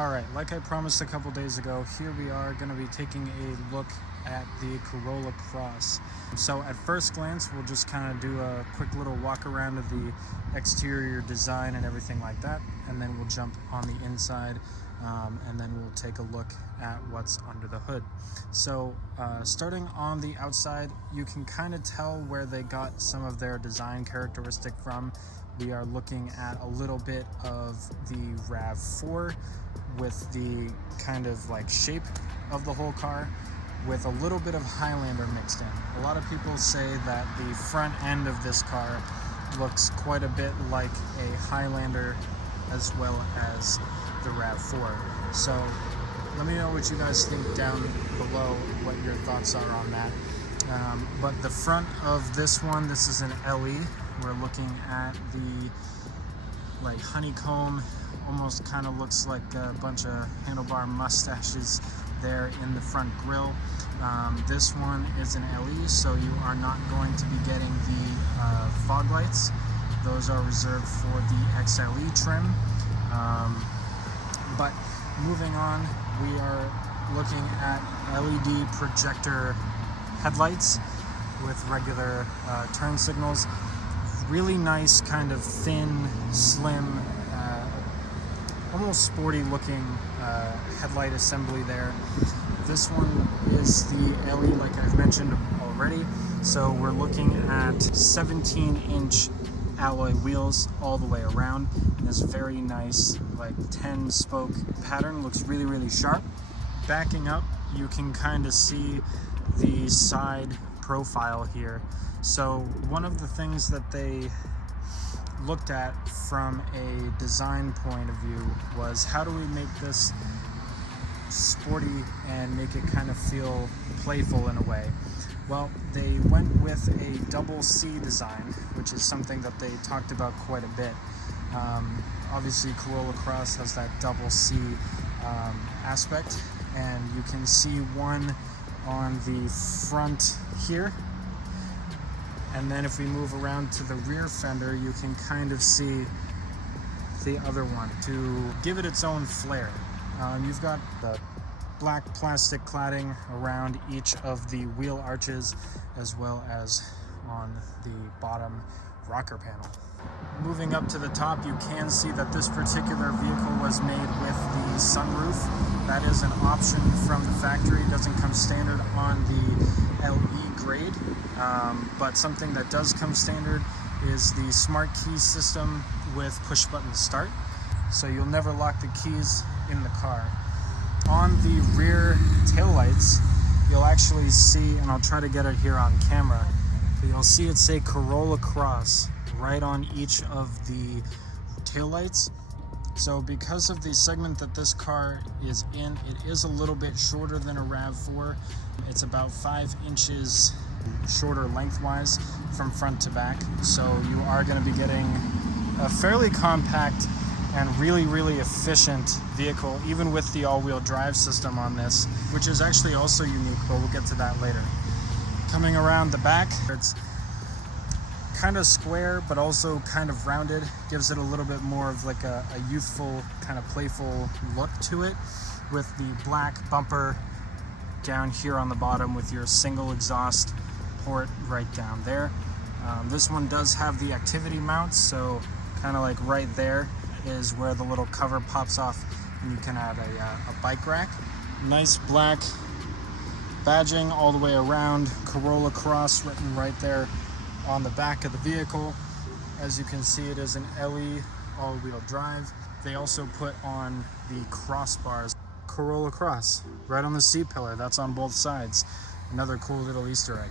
Alright, like I promised a couple days ago, here we are going to be taking a look at the Corolla Cross. So at first glance, we'll just kind of do a quick little walk around of the exterior design and everything like that, and then we'll jump on the inside, and then we'll take a look at what's under the hood. So starting on the outside, you can kind of tell where they got some of their design characteristic from. We are looking at a little bit of the RAV4 with the kind of like shape of the whole car with a little bit of Highlander mixed in. A lot of people say that the front end of this car looks quite a bit like a Highlander as well as the RAV4. So let me know what you guys think down below, what your thoughts are on that. But the front of this one, this is an LE. We're looking at the like honeycomb, almost kind of looks like a bunch of handlebar mustaches there in the front grille. This one is an LE, so you are not going to be getting the fog lights. Those are reserved for the XLE trim. But moving on, we are looking at LED projector headlights with regular turn signals. Really nice, kind of thin, slim, almost sporty looking headlight assembly there. This one is the LE, like I've mentioned already. So we're looking at 17-inch alloy wheels all the way around. This very nice, like 10-spoke pattern, looks really, really sharp. Backing up, you can kind of see the side profile here. So one of the things that they looked at from a design point of view was, how do we make this sporty and make it kind of feel playful in a way? Well, they went with a double C design, which is something that they talked about quite a bit. Obviously Corolla Cross has that double C aspect, and you can see one on the front here. And then if we move around to the rear fender, you can kind of see the other one to give it its own flair. You've got the black plastic cladding around each of the wheel arches, as well as on the bottom rocker panel. Moving up to the top, you can see that this particular vehicle was made with the sunroof. That is an option from the factory. It doesn't come standard on the LE grade, but something that does come standard is the smart key system with push button start. So you'll never lock the keys in the car. On the rear taillights, you'll actually see, and I'll try to get it here on camera, but you'll see it say Corolla Cross right on each of the taillights. So because of the segment that this car is in, it is a little bit shorter than a RAV4. It's about 5 inches shorter lengthwise from front to back. So you are going to be getting a fairly compact and really, really efficient vehicle, even with the all-wheel drive system on this, which is actually also unique, but we'll get to that later. Coming around the back, it's kind of square, but also kind of rounded. Gives it a little bit more of like a youthful, kind of playful look to it, with the black bumper down here on the bottom with your single exhaust port right down there. This one does have the activity mount, so kind of like right there is where the little cover pops off, and you can add a bike rack. Nice black badging all the way around, Corolla Cross written right there on the back of the vehicle. As you can see, it is an LE all-wheel drive. They also put on the crossbars, Corolla Cross, right on the C-pillar. That's on both sides. Another cool little Easter egg.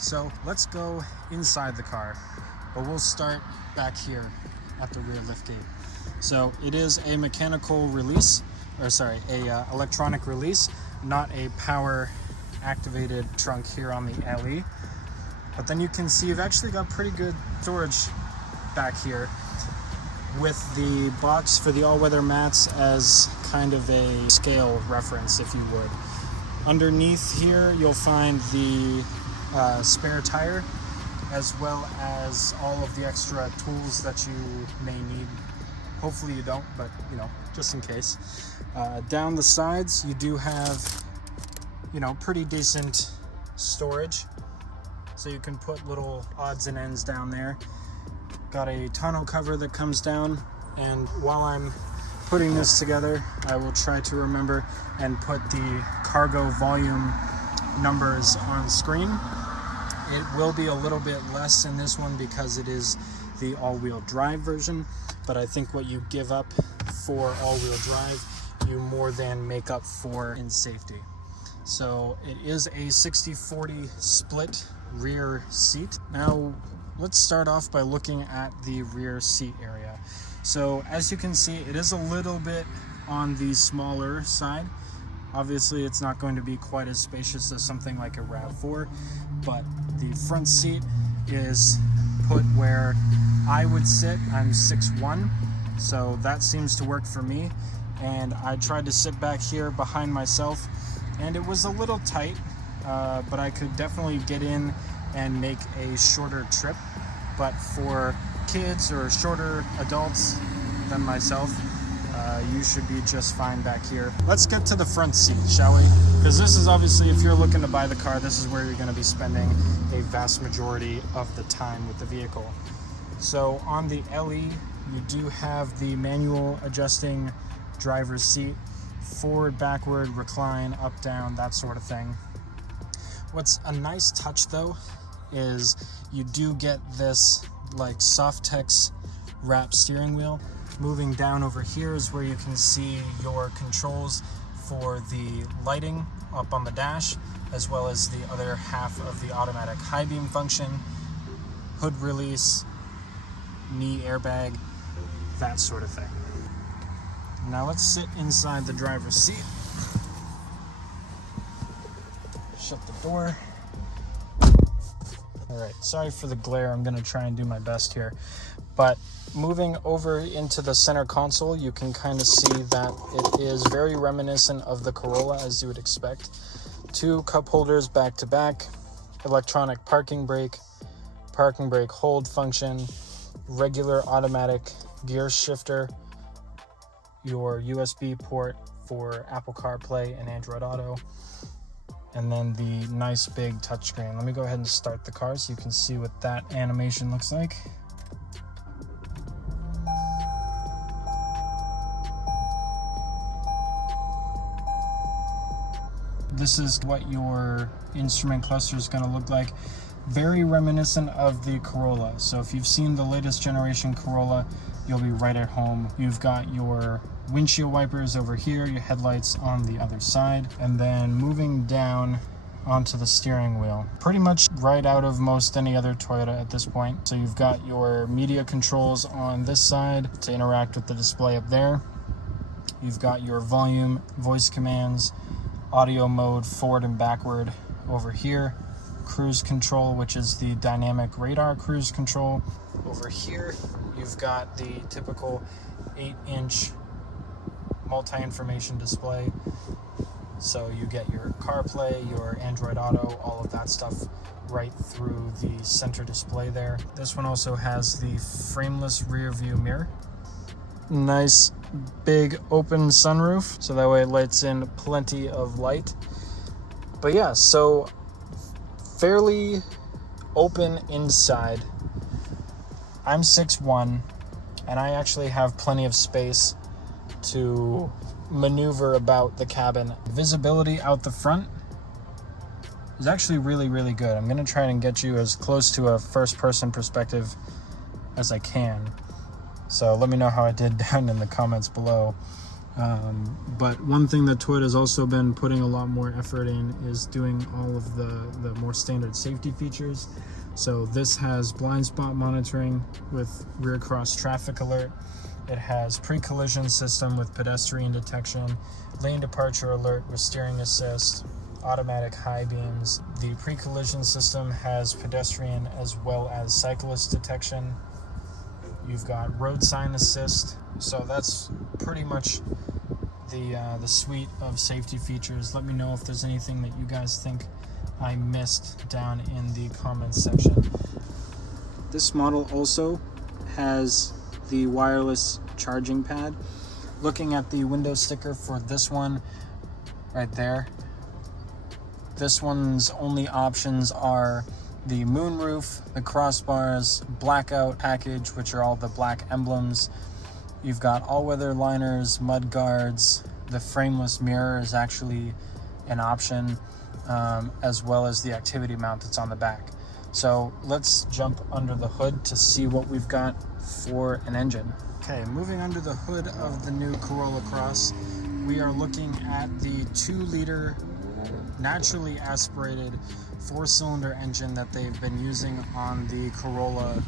So let's go inside the car, but we'll start back here at the rear liftgate. So it is a mechanical release, or sorry, a electronic release, not a power activated trunk here on the LE. But then you can see you've actually got pretty good storage back here, with the box for the all-weather mats as kind of a scale reference, if you would. Underneath here, you'll find the spare tire, as well as all of the extra tools that you may need Hopefully you don't, but you know, just in case. Down the sides, you do have, you know, pretty decent storage. So you can put little odds and ends down there. Got a tonneau cover that comes down, and while I'm putting this together, I will try to remember and put the cargo volume numbers on screen. It will be a little bit less in this one because it is the all-wheel drive version, but I think what you give up for all-wheel drive, you more than make up for in safety. So it is a 60-40 split rear seat. Now let's start off by looking at the rear seat area. So as you can see, it is a little bit on the smaller side. Obviously it's not going to be quite as spacious as something like a RAV4, but the front seat is put where I would sit. I'm 6'1", so that seems to work for me. And I tried to sit back here behind myself, and it was a little tight, but I could definitely get in and make a shorter trip. But for kids or shorter adults than myself, you should be just fine back here. Let's get to the front seat, shall we? Because this is obviously, if you're looking to buy the car, this is where you're going to be spending a vast majority of the time with the vehicle. So on the LE, you do have the manual adjusting driver's seat, forward, backward, recline, up, down, that sort of thing. What's a nice touch though is you do get this like Softex wrap steering wheel. Moving down over here is where you can see your controls for the lighting up on the dash, as well as the other half of the automatic high beam function, hood release, knee airbag, that sort of thing. Now let's sit inside the driver's seat. Shut the door. All right, sorry for the glare. I'm gonna try and do my best here. But moving over into the center console, you can kind of see that it is very reminiscent of the Corolla, as you would expect. 2 cup holders back to back, electronic parking brake hold function, regular automatic gear shifter, your USB port for Apple CarPlay and Android Auto, and then the nice big touchscreen. Let me go ahead and start the car so you can see what that animation looks like. This is what your instrument cluster is going to look like. Very reminiscent of the Corolla. So if you've seen the latest generation Corolla, you'll be right at home. You've got your windshield wipers over here, your headlights on the other side, and then moving down onto the steering wheel. Pretty much right out of most any other Toyota at this point. So you've got your media controls on this side to interact with the display up there. You've got your volume, voice commands, audio mode forward and backward over here, cruise control, which is the dynamic radar cruise control. Over here, you've got the typical 8-inch multi-information display. So you get your CarPlay, your Android Auto, all of that stuff right through the center display there. This one also has the frameless rear view mirror. Nice big open sunroof, so that way it lets in plenty of light. But yeah, so fairly open inside. I'm 6'1", and I actually have plenty of space to maneuver about the cabin. Visibility out the front is actually really, really good. I'm gonna try and get you as close to a first-person perspective as I can. So let me know how I did down in the comments below. But one thing that Toyota's also been putting a lot more effort in is doing all of the more standard safety features. So this has blind spot monitoring with rear cross traffic alert. It has pre-collision system with pedestrian detection, lane departure alert with steering assist, automatic high beams. The pre-collision system has pedestrian as well as cyclist detection. You've got road sign assist. So that's pretty much the suite of safety features. Let me know if there's anything that you guys think I missed down in the comments section. This model also has the wireless charging pad. Looking at the window sticker for this one right there, this one's only options are the moonroof, the crossbars, blackout package, which are all the black emblems. You've got all-weather liners, mud guards. The frameless mirror is actually an option, as well as the activity mount that's on the back. So let's jump under the hood to see what we've got for an engine. Okay, moving under the hood of the new Corolla Cross, we are looking at the 2-liter naturally aspirated 4-cylinder engine that they've been using on the Corolla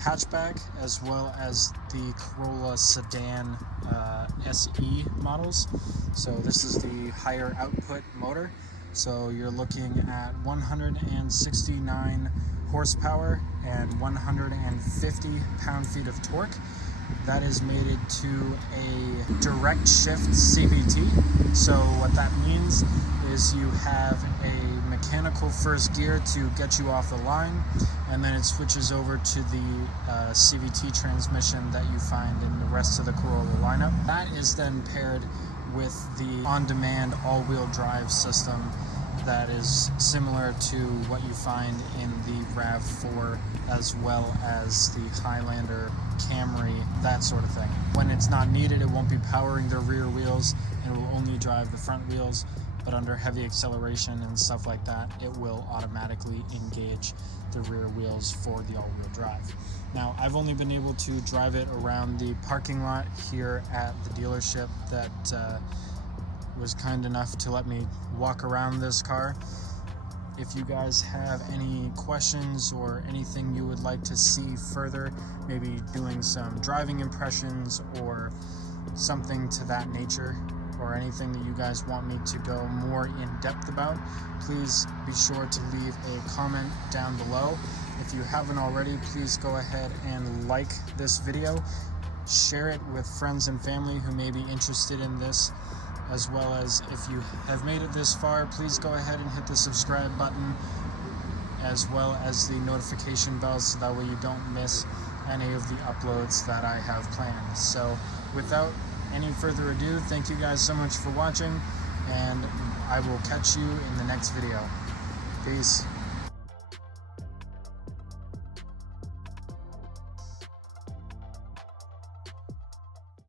hatchback, as well as the Corolla sedan SE models. So this is the higher output motor. So you're looking at 169 horsepower and 150 pound-feet of torque. That is mated to a direct shift CVT. So what that means is you have a mechanical first gear to get you off the line, and then it switches over to the CVT transmission that you find in the rest of the Corolla lineup. That is then paired with the on-demand all-wheel drive system that is similar to what you find in the RAV4, as well as the Highlander, Camry, that sort of thing. When it's not needed, it won't be powering the rear wheels, and it will only drive the front wheels, but under heavy acceleration and stuff like that, it will automatically engage the rear wheels for the all-wheel drive. Now, I've only been able to drive it around the parking lot here at the dealership that was kind enough to let me walk around this car. If you guys have any questions or anything you would like to see further, maybe doing some driving impressions or something to that nature, or anything that you guys want me to go more in depth about, please be sure to leave a comment down below. If you haven't already, please go ahead and like this video, share it with friends and family who may be interested in this, as well as if you have made it this far, please go ahead and hit the subscribe button, as well as the notification bell, so that way you don't miss any of the uploads that I have planned. So without any further ado, thank you guys so much for watching, and I will catch you in the next video. Peace.